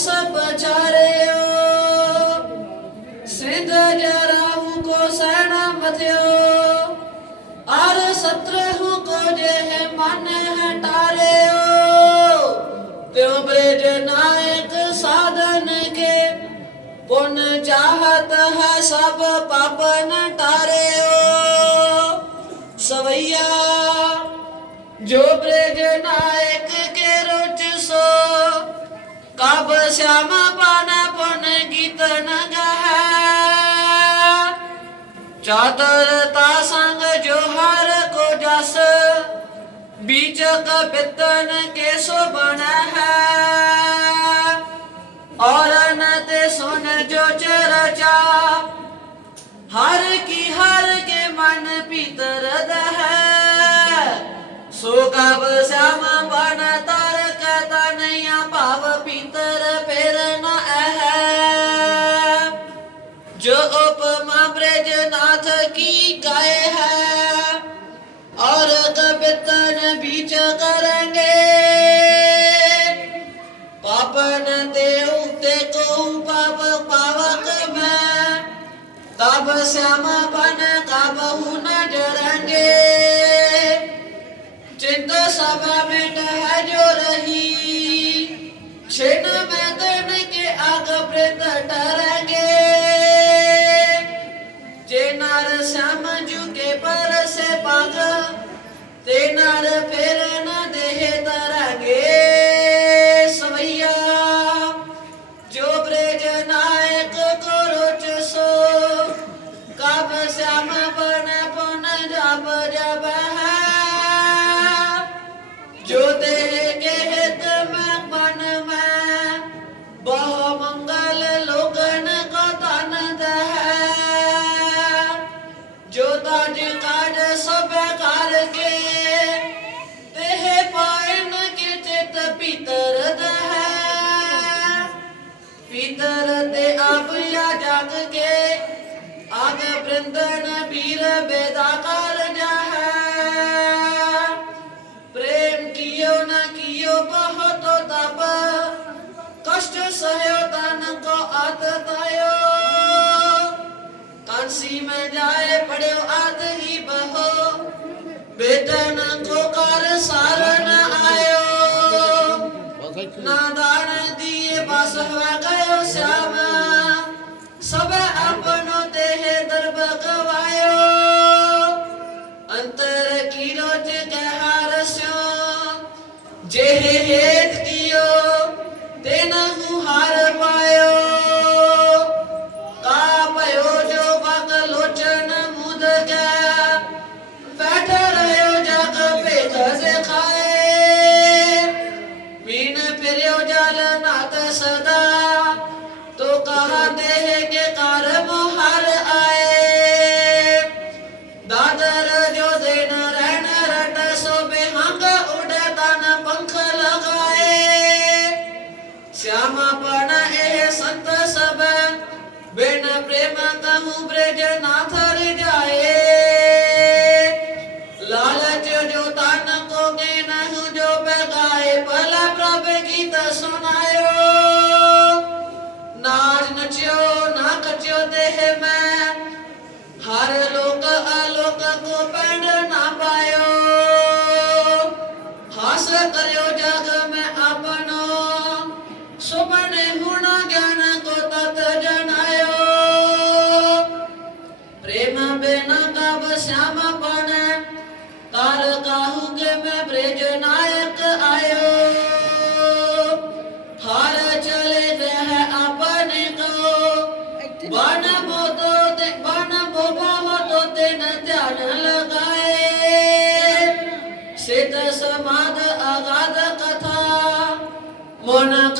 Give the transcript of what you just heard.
हंस बचारियो सिंध जराहू को सैना मथियो और सत्रहू को जे है मन हटारियो त्यों ब्रज नायक साधन के पुन चाहत है सब पापन टारियो सवैया जो ब्रज नायक के रुच सो ਪ੍ਰਭ ਸ਼ਾਮ ਬਨ ਬਨ ਗੀਤਨ ਗਾਹ। ਚਾਤਰਤਾ ਸੰਗ ਜੋਹਰ ਕੋ ਜਸ, ਬੀਜਕ ਬਿਤਨ ਕੇ ਸੁਬਨ ਹੈ। ਔਰਨ ਤੇ ਸੁਨ ਜੋ ਚਰਚਾ, ਹਰ ਕੀ ਹਰ ਕੇ ਮਨ ਭੀਤਰ ਦਹ। ਸੋ ਕਬ ਸਮ ਬਨਤ ਜੋ ਉਪਮਾ ਬ੍ਰਜ ਨਾਥ ਕੀ ਗਾਏ ਹੈ, ਔਰ ਕਬਿਤਨ ਵਿੱਚ ਕਰਾਂਗੇ ਪਾਪਨ ਤੇ ਉਤੇ ਕੋ ਪਾਪ ਪਾਵਕ ਮੈਂ, ਤਬ ਸਿਆਮ Pedro. ਚੰਦਨ ਬੀਰਬ ਦਾ ਕਾਰਜ ਹੈ ਪ੍ਰੇਮ ਕੀਓ ਨਾ ਕੀਓ ਬਹੁਤ ਤਪ। ਕਸ਼ਟ ਸਹਿਓ ਤਨ ਕੋ ਆਤ ਤਾਇਓ। ਕਾਂਸੀ ਮੈਂ ਜਾਏ ਪੜਿਓ ਆਤ ਹੀ ਬਹੋ। ਬੇਟਨ ਕੋ ਕਰ ਸਾਰਾ जे हेत कियो, तेन हार पायो। का पयो जो बग लोचन मुद बैठ जग पेट खाए। मीन फिरो सदा तो कहा देह के ਨਾਚ ਨਚਿਓ ਨਾ ਕਚਿਓ ਦੇਹ ਮੈਂ। ਹਰ ਲੋਕ ਆਲੋ Mona